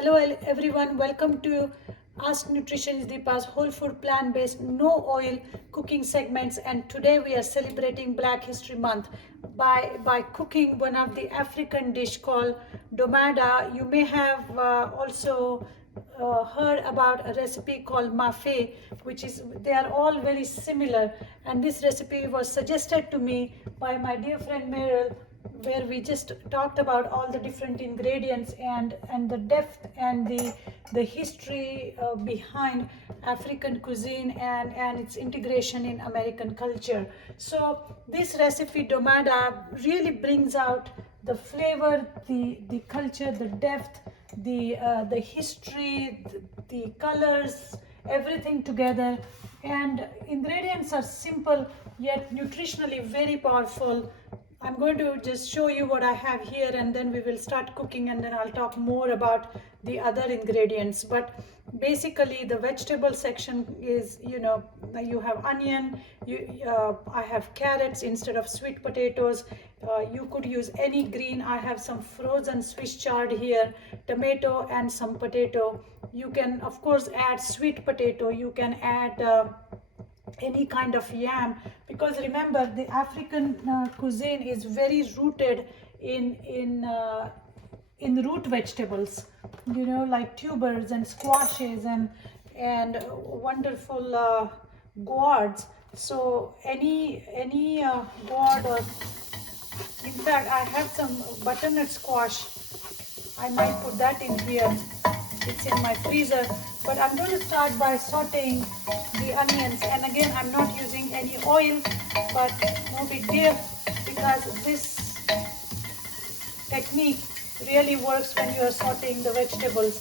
Hello everyone, welcome to Ask Nutritionist Deepa's whole food plant-based no oil cooking segments, and today we are celebrating Black History Month by cooking one of the African dish called Domodah. You may have also heard about a recipe called mafe, which is they are all very similar, and this recipe was suggested to me by my dear friend Meryl, where we just talked about all the different ingredients and the depth and the history behind African cuisine and its integration in American culture. So this recipe Domodah really brings out the flavor, the culture, the depth, the history, the colors, everything together. And ingredients are simple yet nutritionally very powerful. I'm going to just show you what I have here, and then we will start cooking, and then I'll talk more about the other ingredients. But basically the vegetable section is, you have onion, I have carrots instead of sweet potatoes. You could use any green. I have some frozen Swiss chard here, tomato and some potato. You can of course add sweet potato, you can add any kind of yam, because remember the African cuisine is very rooted in root vegetables, like tubers and squashes and wonderful gourds. So any gourd, or in fact I have some butternut squash. I might put that in here. It's in my freezer. But I'm going to start by sauteing the onions. And again, I'm not using any oil, but no big deal, because this technique really works when you are sauteing the vegetables.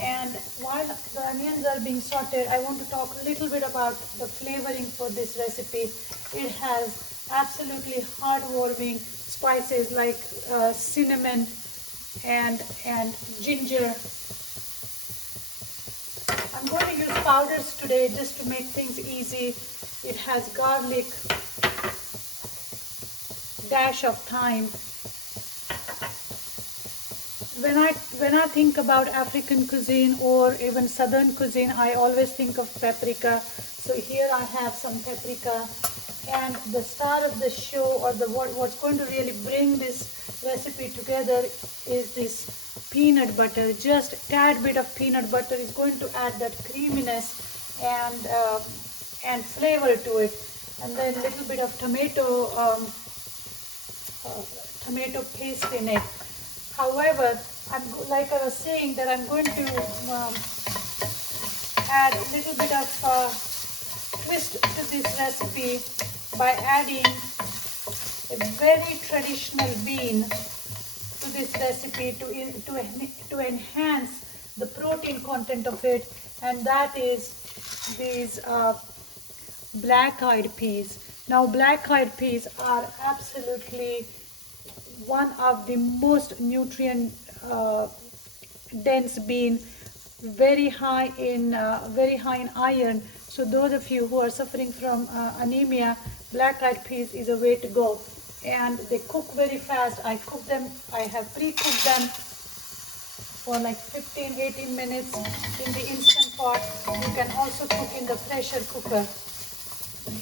And while the onions are being sauteed, I want to talk a little bit about the flavoring for this recipe. It has absolutely heartwarming spices like cinnamon and ginger. I'm going to use powders today just to make things easy. It has garlic, dash of thyme. When I think about African cuisine or even southern cuisine, I always think of paprika. So here I have some paprika, and the star of the show, or what's going to really bring this recipe together, is this peanut butter. Just a tad bit of peanut butter is going to add that creaminess and flavor to it, and then a little bit of tomato paste in it. However, like I was saying, that I'm going to add a little bit of twist to this recipe by adding a very traditional bean to this recipe to enhance the protein content of it, and that is these black-eyed peas. Now, black-eyed peas are absolutely one of the most nutrient dense bean, very high in iron. So those of you who are suffering from anemia, black-eyed peas is a way to go. And they cook very fast. I have pre-cooked them for like 15-18 minutes in the instant pot. You can also cook in the pressure cooker.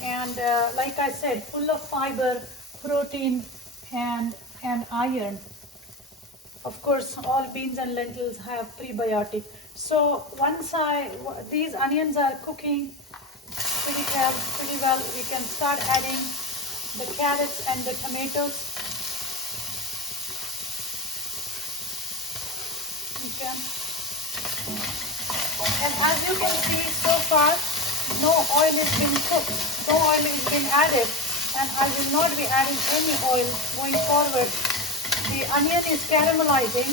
And like I said, full of fiber, protein, and iron. Of course, all beans and lentils have prebiotic. So once these onions are cooking pretty well, we can start adding the carrots and the tomatoes. Okay. And as you can see, so far no oil is being cooked, no oil is being added, and I will not be adding any oil going forward. The onion is caramelizing.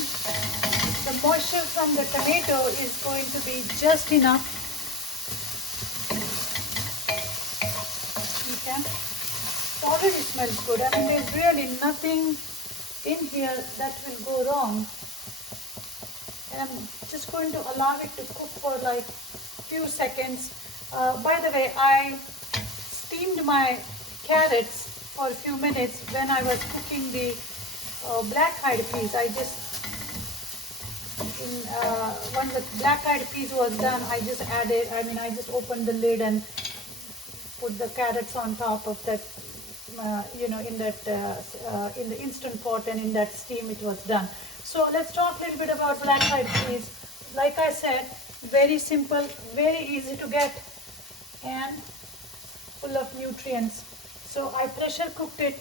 The moisture from the tomato is going to be just enough. Okay. It already smells good. I mean, there's really nothing in here that will go wrong. And I'm just going to allow it to cook for like a few seconds. By the way, I steamed my carrots for a few minutes when I was cooking the black-eyed peas. I just when the black-eyed peas was done, I just opened the lid and put the carrots on top of that, in the instant pot, and in that steam it was done. So let's talk a little bit about black-eyed peas. Like I said, very simple, very easy to get, and full of nutrients. So I pressure cooked it,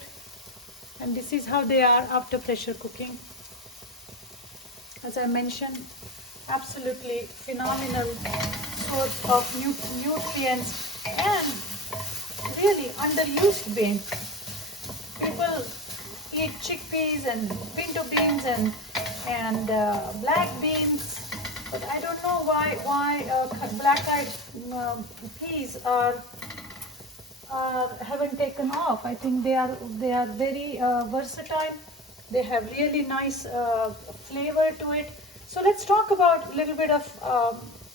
and this is how they are after pressure cooking. As I mentioned, absolutely phenomenal source of nutrients and really underused bean. People eat chickpeas and pinto beans and black beans, but I don't know why black-eyed peas haven't taken off. I think they are very versatile. They have really nice flavor to it. So let's talk about a little bit of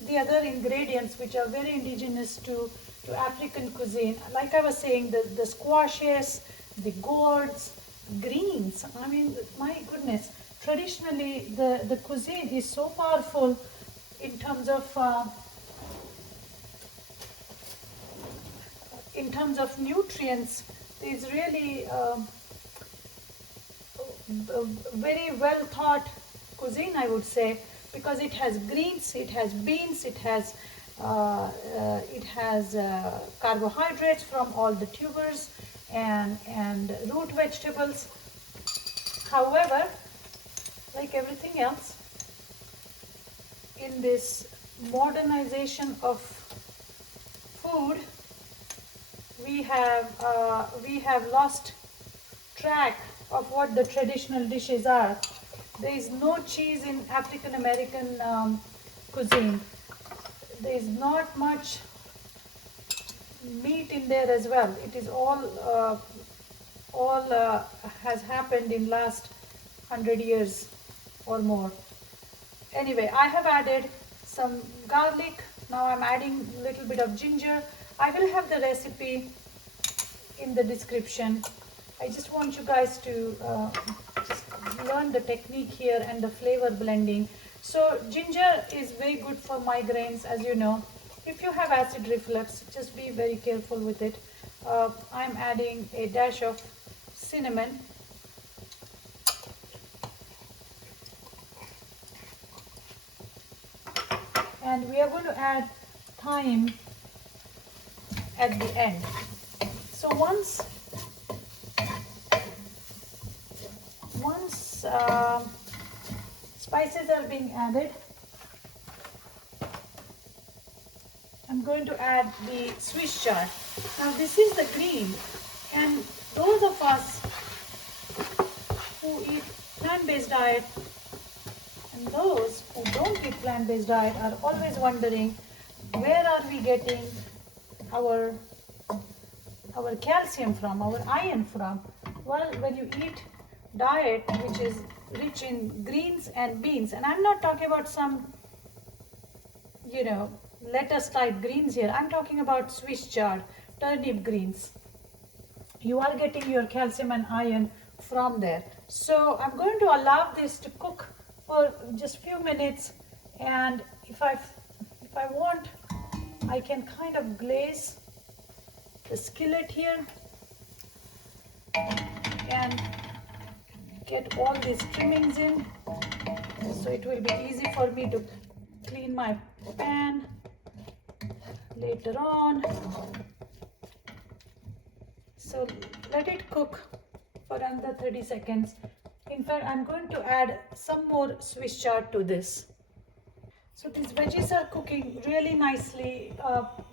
the other ingredients which are very indigenous to African cuisine. Like I was saying, the squashes, the gourds, greens. I mean, my goodness, traditionally the cuisine is so powerful in terms of nutrients. Is really very well thought cuisine, I would say, because it has greens, it has beans, it has carbohydrates from all the tubers and root vegetables. However, like everything else in this modernization of food, we have lost track of what the traditional dishes are. There is no cheese in African American cuisine. There is not much meat in there as well. It is all has happened in last 100 years or more. Anyway, I have added some garlic. Now I'm adding a little bit of ginger. I will have the recipe in the description. I just want you guys to just learn the technique here and the flavor blending. So ginger is very good for migraines, as you know. If you have acid reflux, just be very careful with it. I'm adding a dash of cinnamon. And we are going to add thyme at the end. So once spices are being added, I'm going to add the Swiss chard. Now this is the green, and those of us who eat plant-based diet and those who don't eat plant-based diet are always wondering, where are we getting our calcium from, our iron from? Well, when you eat diet which is rich in greens and beans, and I'm not talking about some lettuce type greens here, I'm talking about Swiss chard, turnip greens. You are getting your calcium and iron from there. So I'm going to allow this to cook for just few minutes, and if I want, I can kind of glaze the skillet here and get all these trimmings in, so it will be easy for me to clean my pan later on. So let it cook for another 30 seconds. In fact, I'm going to add some more Swiss chard to this. So these veggies are cooking really nicely.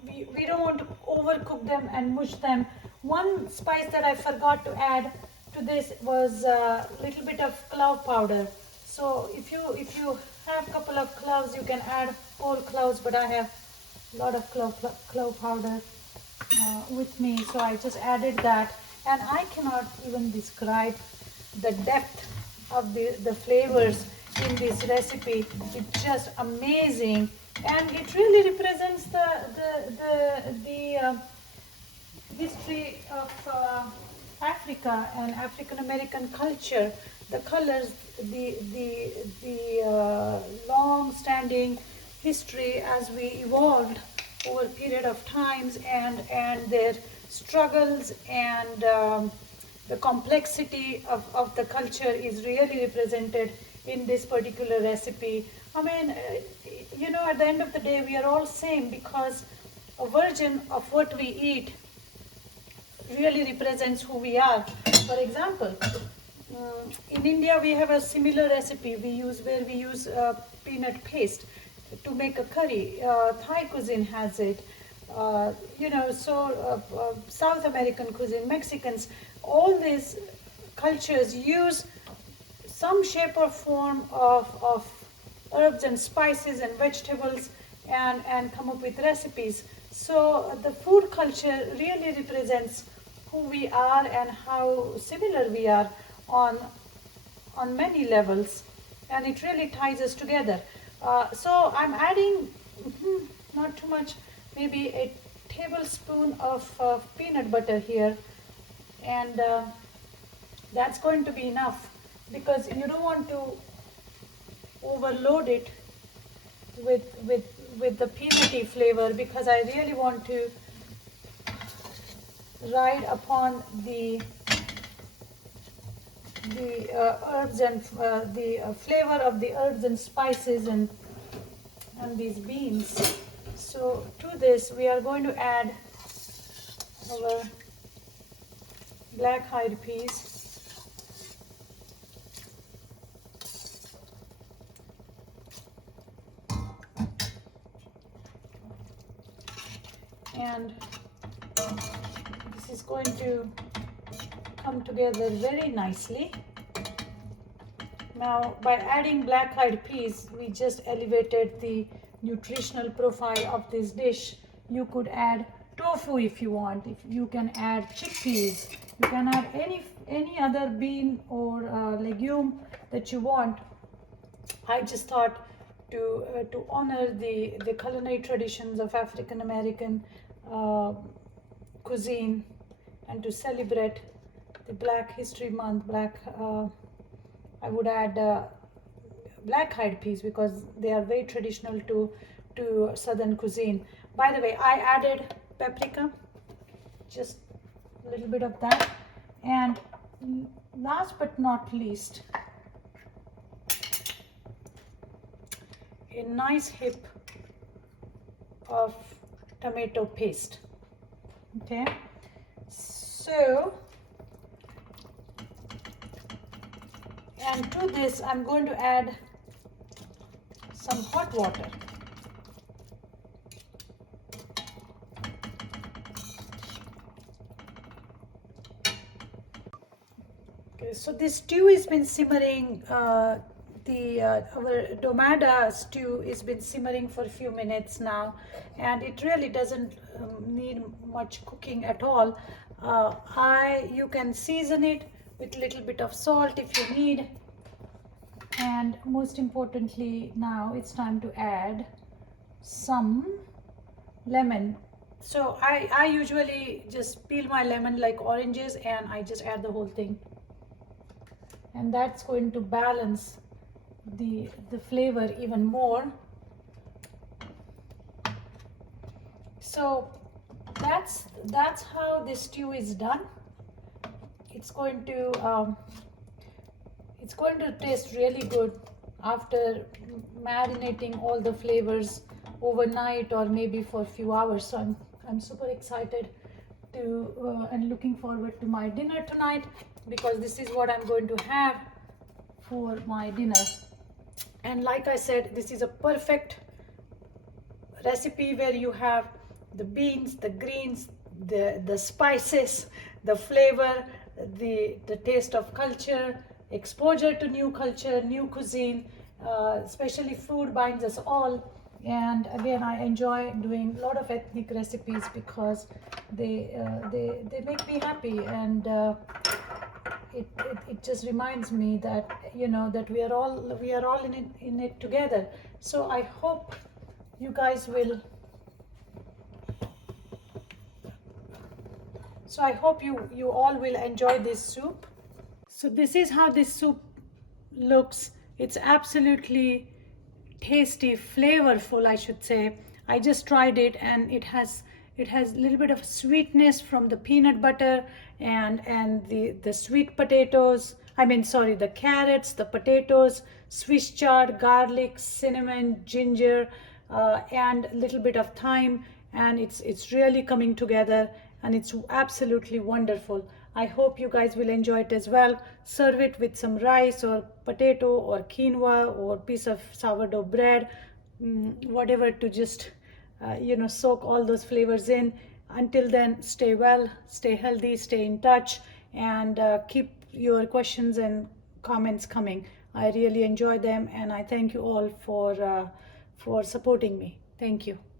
We don't want to overcook them and mush them. One spice that I forgot to add to this was a little bit of clove powder. So if you have a couple of cloves, you can add whole cloves, but I have a lot of clove powder with me, so I just added that. And I cannot even describe the depth of the flavors in this recipe. It's just amazing, and it really represents the history of Africa and African American culture. the colors, the long-standing history as we evolved over a period of times, and their struggles, and the complexity of the culture is really represented in this particular recipe. I mean, at the end of the day, we are all same, because a version of what we eat really represents who we are. For example, in India we have a similar recipe where we use peanut paste to make a curry. Thai cuisine has it. South American cuisine, Mexicans, all these cultures use some shape or form of herbs and spices and vegetables, and come up with recipes. So the food culture really represents who we are and how similar we are on many levels, and it really ties us together. So I'm adding not too much, maybe a tablespoon of peanut butter here, and that's going to be enough, because you don't want to overload it with the peanutty flavor, because I really want to ride upon the herbs and the flavor of the herbs and spices and these beans. So to this we are going to add our black-eyed peas. And this is going to come together very nicely. Now, by adding black-eyed peas, we just elevated the nutritional profile of this dish. You could add tofu if you want. If you can add chickpeas, you can add any other bean or legume that you want. I just thought to honor the culinary traditions of African American cuisine, and to celebrate the Black History Month, I would add black-eyed peas, because they are very traditional to Southern cuisine. By the way, I added paprika, just a little bit of that, and last but not least, a nice hip of tomato paste. Okay, so, and to this I'm going to add some hot water. Okay, so this stew has been simmering. Our Domodah stew has been simmering for a few minutes now, and it really doesn't need much cooking at all. You can season it with a little bit of salt if you need, and most importantly, now it's time to add some lemon. So I usually just peel my lemon like oranges, and I just add the whole thing, and that's going to balance the flavor even more. So that's how this stew is done. It's going to taste really good after marinating all the flavors overnight, or maybe for a few hours. So I'm super excited to and looking forward to my dinner tonight, because this is what I'm going to have for my dinner. And like I said, this is a perfect recipe where you have the beans, the greens, the spices, the flavor, the taste of culture, exposure to new culture, new cuisine. Especially food binds us all. And again, I enjoy doing a lot of ethnic recipes, because they make me happy, and it just reminds me that that we are all in it together. So I hope you guys will. So I hope you all will enjoy this soup. So this is how this soup looks. It's absolutely tasty, flavorful, I should say. I just tried it, and it has a little bit of sweetness from the peanut butter and the sweet potatoes. I mean, sorry, the carrots, the potatoes, Swiss chard, garlic, cinnamon, ginger, and a little bit of thyme, and it's really coming together, and it's absolutely wonderful. I hope you guys will enjoy it as well. Serve it with some rice or potato or quinoa or piece of sourdough bread, whatever, to just soak all those flavors in. Until then, stay well, stay healthy, stay in touch, and keep your questions and comments coming. I really enjoy them, and I thank you all for supporting me. Thank you.